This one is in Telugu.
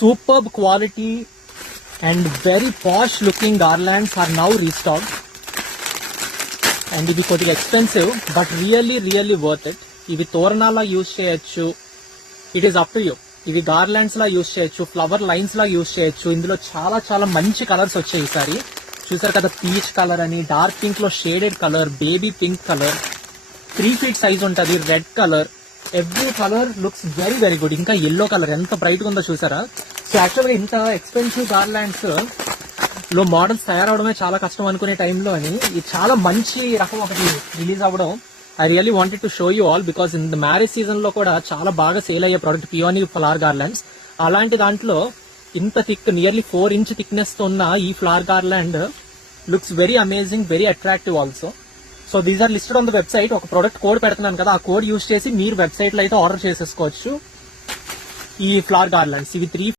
Superb quality and very posh looking garlands are now restocked. And ఇవి కొద్దిగా expensive but really worth it. ఇవి తోరణాలా యూజ్ చేయొచ్చు, it is up to you. ఇవి గార్లాండ్స్ లా యూజ్ చేయొచ్చు, ఫ్లవర్ లైన్స్ లా యూజ్ చేయొచ్చు. ఇందులో చాలా మంచి కలర్స్ వచ్చాయి ఈసారి. చూసారు కదా, పీచ్ కలర్ అని, డార్క్ పింక్ లో shaded colour, baby pink colour, 3 feet size ఉంటది, red colour. Every colour looks very good. ఇంకా ఎల్లో కలర్ ఎంత బ్రైట్ గా ఉందో చూసారా. సో యాక్చువల్ గా ఇంత ఎక్స్పెన్సివ్ గార్లాండ్స్ లో మోడల్స్ తయారవడమే చాలా కష్టం అనుకునే టైంలో అని ఇది చాలా మంచి రకం ఒకటి రిలీజ్ అవ్వడం I really wanted to show you all. Because in the marriage season లో కూడా చాలా బాగా సేల్ అయ్యే ప్రోడక్ట్ పియోనీ ఫ్లవర్ గార్లాండ్స్. అలాంటి దాంట్లో ఇంత థిక్, నియర్లీ 4 inch థిక్నెస్ తో ఉన్న ఈ flower garland looks very amazing, very attractive also. So these are listed on the website. ఒక ప్రోడక్ట్ కోడ్ పెడుతున్నాను కదా, ఆ కోడ్ యూజ్ చేసి మీరు వెబ్సైట్ లో అయితే ఆర్డర్ చేసేసుకోవచ్చు ఈ ఫ్లవర్ గార్లాండ్స్. ఇవి 3